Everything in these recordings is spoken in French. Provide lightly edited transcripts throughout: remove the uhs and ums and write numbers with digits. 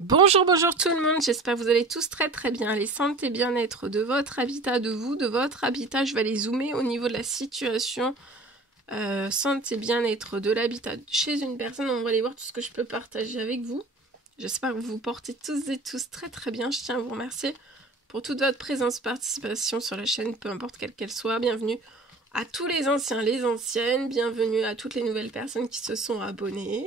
Bonjour, bonjour tout le monde, j'espère que vous allez tous très bien. Les santé et bien-être de votre habitat, de vous, de votre habitat, je vais aller zoomer au niveau de la situation santé et bien-être de l'habitat chez une personne. On va aller voir tout ce que je peux partager avec vous. J'espère que vous vous portez tous et tous très bien. Je tiens à vous remercier pour toute votre présence, participation sur la chaîne, peu importe quelle qu'elle soit. Bienvenue à tous les anciens, les anciennes, bienvenue à toutes les nouvelles personnes qui se sont abonnées.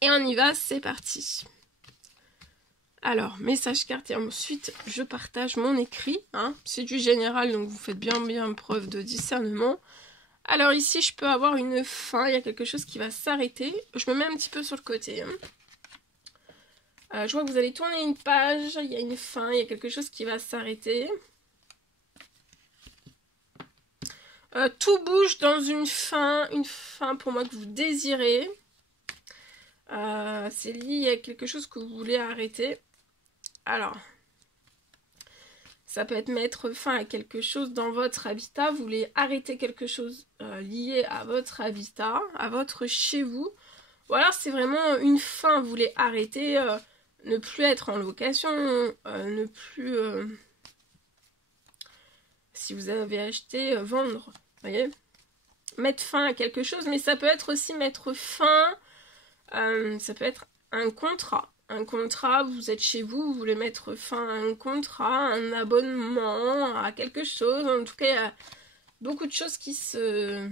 Et on y va, c'est parti. Alors, message carte et ensuite je partage mon écrit. Hein. C'est du général, donc vous faites bien preuve de discernement. Alors ici, je peux avoir une fin, il y a quelque chose qui va s'arrêter. Je me mets un petit peu sur le côté. Je vois que vous allez tourner une page, il y a une fin, il y a quelque chose qui va s'arrêter. Tout bouge dans une fin pour moi que vous désirez. C'est lié à quelque chose que vous voulez arrêter. Alors, ça peut être mettre fin à quelque chose dans votre habitat. Vous voulez arrêter quelque chose lié à votre habitat, à votre chez vous. Ou alors c'est vraiment une fin. Vous voulez arrêter, ne plus être en location, ne plus... si vous avez acheté, vendre. Vous voyez, mettre fin à quelque chose. Mais ça peut être aussi mettre fin... ça peut être un contrat. Un contrat, vous êtes chez vous, vous voulez mettre fin à un contrat, un abonnement, à quelque chose. En tout cas, il y a beaucoup de choses qui se...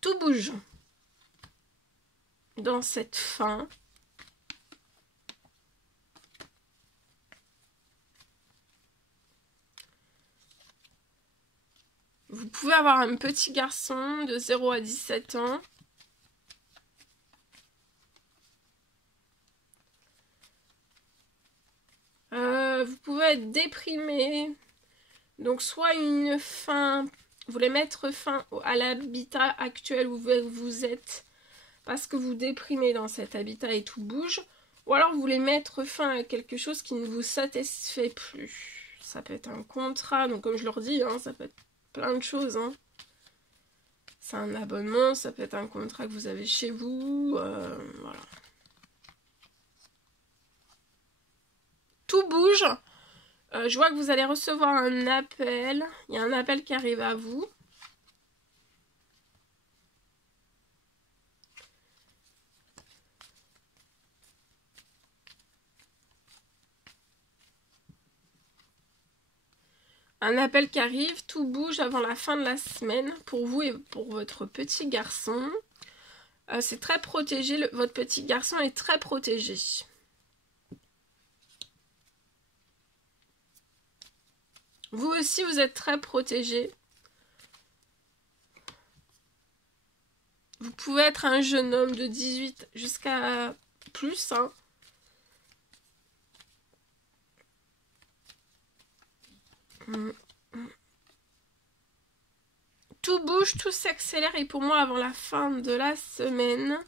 Tout bouge dans cette fin. Vous pouvez avoir un petit garçon de 0 à 17 ans. Vous pouvez être déprimé. Donc soit une fin, vous voulez mettre fin à l'habitat actuel où vous êtes parce que vous déprimez dans cet habitat et tout bouge. Ou alors vous voulez mettre fin à quelque chose qui ne vous satisfait plus. Ça peut être un contrat, donc comme je leur dis, hein, ça peut être plein de choses. Hein. C'est un abonnement, ça peut être un contrat que vous avez chez vous. Voilà. Tout bouge. Je vois que vous allez recevoir un appel. Il y a un appel qui arrive à vous. Un appel qui arrive, tout bouge avant la fin de la semaine pour vous et pour votre petit garçon. C'est très protégé, votre petit garçon est très protégé. Vous aussi, vous êtes très protégé. Vous pouvez être un jeune homme de 18 jusqu'à plus. Hein. Tout bouge, tout s'accélère et pour moi avant la fin de la semaine.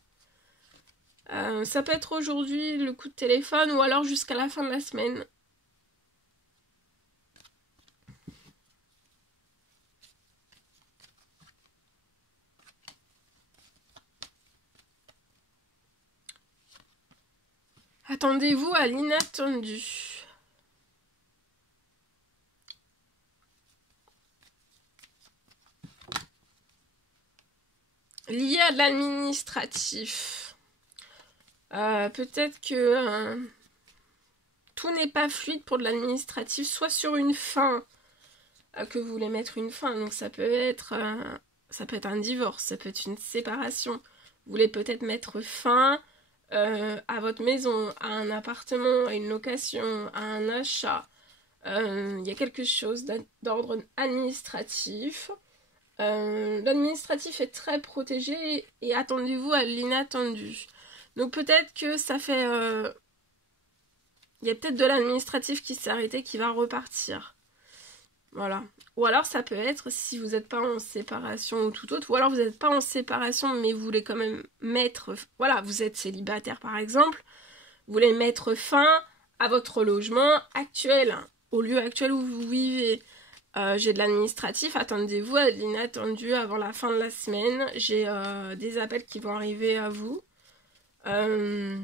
Ça peut être aujourd'hui le coup de téléphone ou alors jusqu'à la fin de la semaine. Attendez-vous à l'inattendu. Lié à l'administratif. Peut-être que tout n'est pas fluide pour de l'administratif, soit sur une fin, que vous voulez mettre une fin, donc ça peut être un divorce, ça peut être une séparation. Vous voulez peut-être mettre fin à votre maison, à un appartement, à une location, à un achat. Il y a quelque chose d'ordre administratif. L'administratif est très protégé et attendez-vous à l'inattendu. Donc peut-être que ça fait... il y a peut-être de l'administratif qui s'est arrêté, qui va repartir. Voilà. Ou alors ça peut être si vous n'êtes pas en séparation ou tout autre. Ou alors vous n'êtes pas en séparation mais vous voulez quand même mettre... Voilà, vous êtes célibataire par exemple. Vous voulez mettre fin à votre logement actuel, au lieu actuel où vous vivez. J'ai de l'administratif, attendez-vous à de l'inattendu avant la fin de la semaine. J'ai des appels qui vont arriver à vous. Je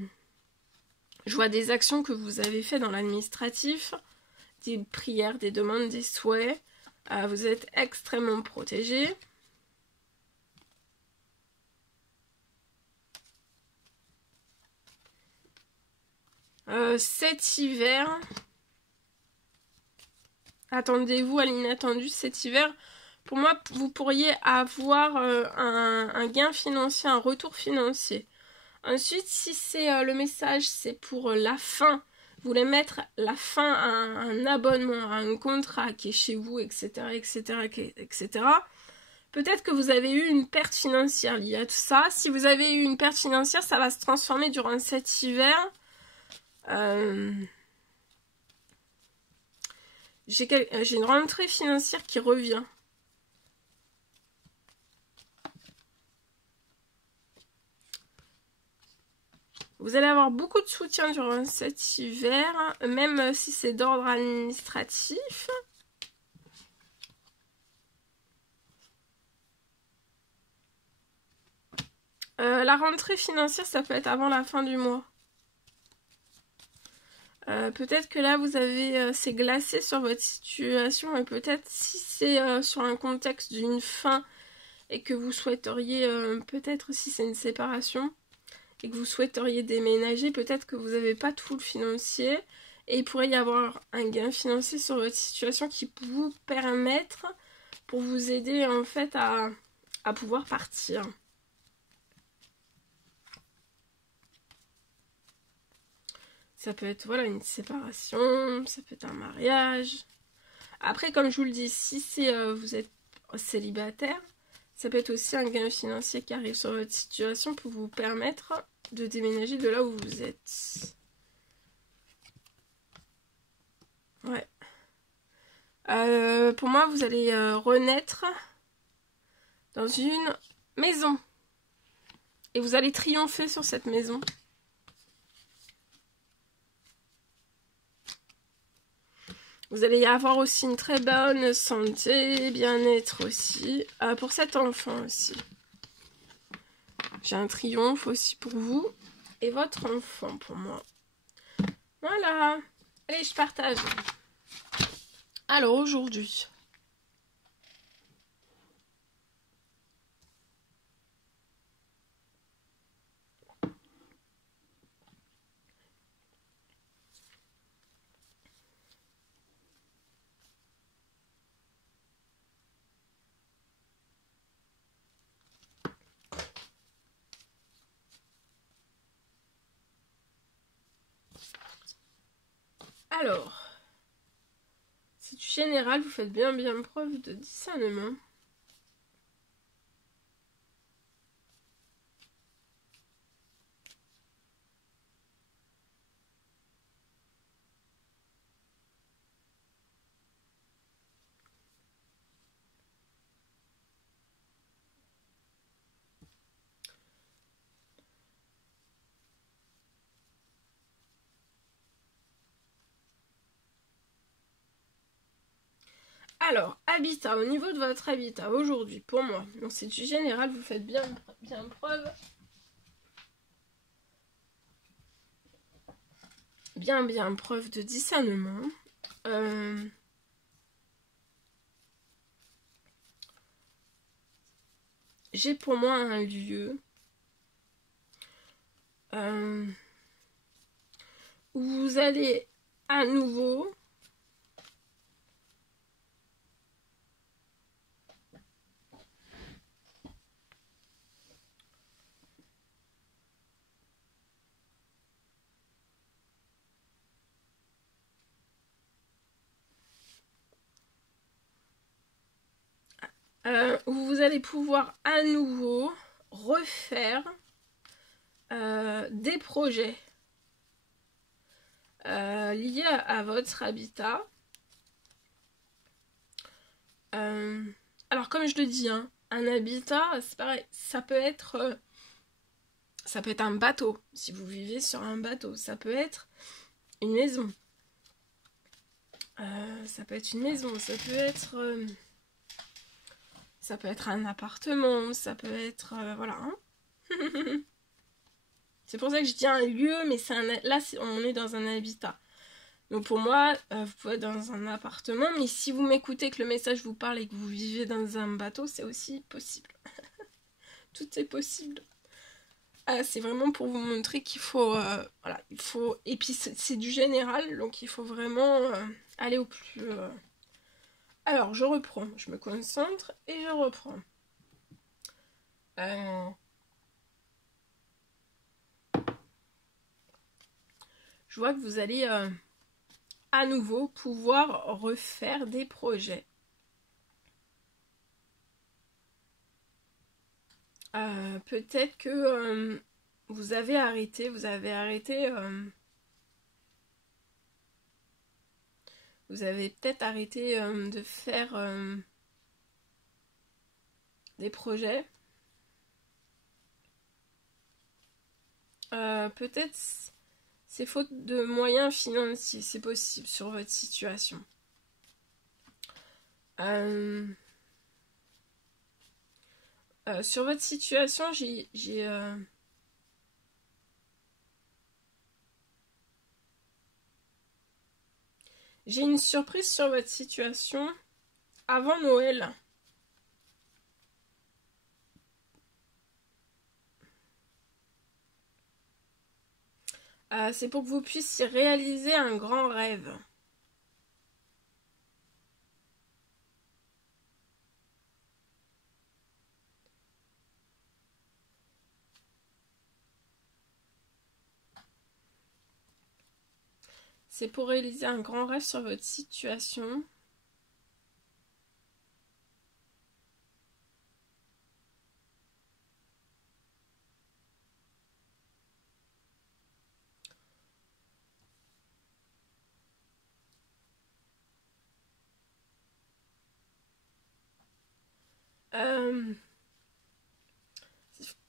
vois des actions que vous avez faites dans l'administratif, des prières, des demandes, des souhaits. Vous êtes extrêmement protégé. Cet hiver, attendez-vous à l'inattendu cet hiver. Pour moi, vous pourriez avoir un gain financier, un retour financier. Ensuite, si c'est le message, c'est pour la fin, vous voulez mettre la fin à un abonnement, à un contrat qui est chez vous, etc., etc., etc., peut-être que vous avez eu une perte financière liée à tout ça. Si vous avez eu une perte financière, ça va se transformer durant cet hiver. J'ai une rentrée financière qui revient. Vous allez avoir beaucoup de soutien durant cet hiver, même si c'est d'ordre administratif. La rentrée financière, ça peut être avant la fin du mois. Peut-être que là, vous avez c'est glacé sur votre situation et peut-être si c'est sur un contexte d'une fin et que vous souhaiteriez, peut-être si c'est une séparation, et que vous souhaiteriez déménager, peut-être que vous n'avez pas tout le financier et il pourrait y avoir un gain financier sur votre situation qui peut vous permettre, pour vous aider en fait à pouvoir partir. Ça peut être voilà une séparation, ça peut être un mariage. Après, comme je vous le dis, si c'est vous êtes célibataire, ça peut être aussi un gain financier qui arrive sur votre situation pour vous permettre de déménager de là où vous êtes. Ouais. Pour moi, vous allez renaître dans une maison. Et vous allez triompher sur cette maison. Vous allez y avoir aussi une très bonne santé, bien-être aussi. Pour cet enfant aussi. J'ai un triomphe aussi pour vous. Et votre enfant pour moi. Voilà. Allez, je partage. Alors aujourd'hui. Alors, c'est du général, vous faites bien preuve de discernement. Alors, habitat, au niveau de votre habitat, aujourd'hui, pour moi, donc c'est du général, vous faites bien preuve. Bien preuve de discernement. J'ai pour moi un lieu où vous allez à nouveau où vous allez pouvoir à nouveau refaire des projets liés à votre habitat. Alors comme je le dis, hein, un habitat, c'est pareil, ça peut être un bateau, si vous vivez sur un bateau, ça peut être une maison. Ça peut être une maison, ça peut être un appartement, ça peut être voilà. Hein. C'est pour ça que je dis un lieu, mais là, on est dans un habitat. Donc pour moi, vous pouvez être dans un appartement, mais si vous m'écoutez, que le message vous parle et que vous vivez dans un bateau, c'est aussi possible. Tout est possible. C'est vraiment pour vous montrer qu'il faut... voilà, il faut... Et puis c'est du général, donc il faut vraiment aller au plus... Alors, je reprends. Je me concentre et je reprends. Je vois que vous allez à nouveau pouvoir refaire des projets. Peut-être que vous avez arrêté, vous avez peut-être arrêté de faire des projets. Peut-être c'est faute de moyens financiers, c'est possible sur votre situation. Sur votre situation, j'ai une surprise sur votre situation avant Noël. C'est pour que vous puissiez réaliser un grand rêve. C'est pour réaliser un grand rêve sur votre situation.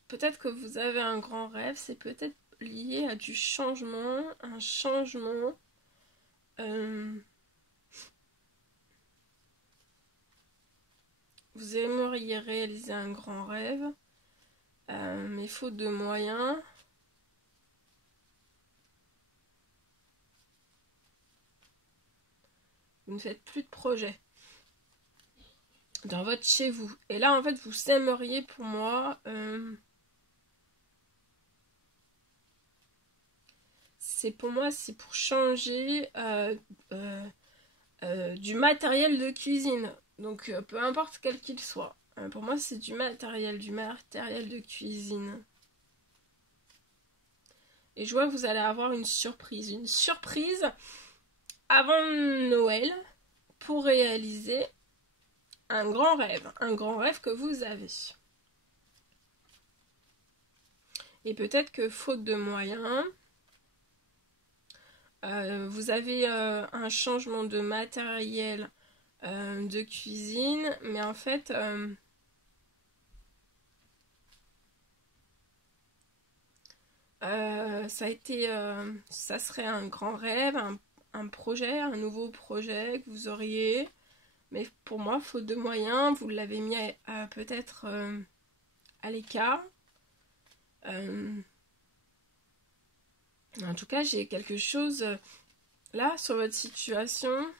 Peut-être que vous avez un grand rêve, c'est peut-être lié à du changement, un changement. Vous aimeriez réaliser un grand rêve, mais faute de moyens. Vous ne faites plus de projets dans votre chez vous. Et là, en fait, vous aimeriez, pour moi, c'est pour changer du matériel de cuisine. Donc, peu importe quel qu'il soit. Pour moi, c'est du matériel de cuisine. Et je vois que vous allez avoir une surprise. Une surprise avant Noël pour réaliser un grand rêve que vous avez. Et peut-être que faute de moyens, vous avez un changement de matériel de cuisine, mais en fait, ça serait un grand rêve, un projet, un nouveau projet que vous auriez. Mais pour moi, faute de moyens, vous l'avez mis peut-être à l'écart. En tout cas, j'ai quelque chose là sur votre situation.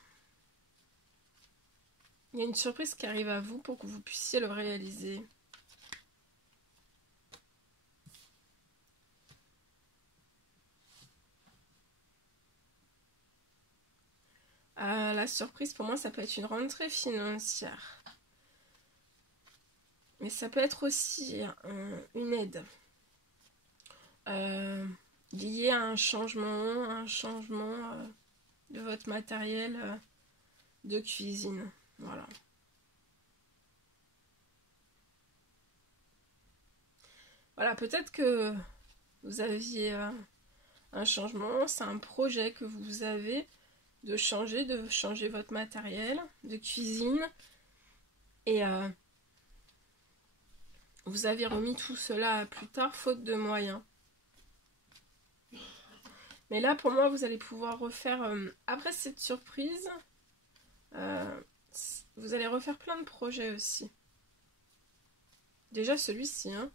Il y a une surprise qui arrive à vous pour que vous puissiez le réaliser. La surprise, pour moi, ça peut être une rentrée financière. Mais ça peut être aussi une aide. Liée à un changement de votre matériel de cuisine. Voilà. Voilà, peut-être que vous aviez un changement, c'est un projet que vous avez de changer votre matériel de cuisine. Et vous avez remis tout cela plus tard, faute de moyens. Mais là, pour moi, vous allez pouvoir refaire, après cette surprise, vous allez refaire plein de projets aussi. Déjà celui-ci, hein.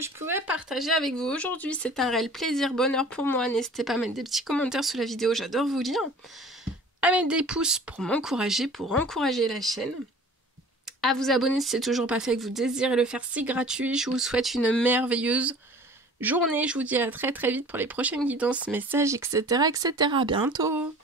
que je pouvais partager avec vous aujourd'hui. C'est un réel plaisir, bonheur pour moi. N'hésitez pas à mettre des petits commentaires sous la vidéo, j'adore vous lire. À mettre des pouces pour m'encourager, pour encourager la chaîne. À vous abonner si c'est toujours pas fait et que vous désirez le faire, c'est gratuit. Je vous souhaite une merveilleuse journée. Je vous dis à très très vite pour les prochaines guidances, messages, etc. etc. À bientôt.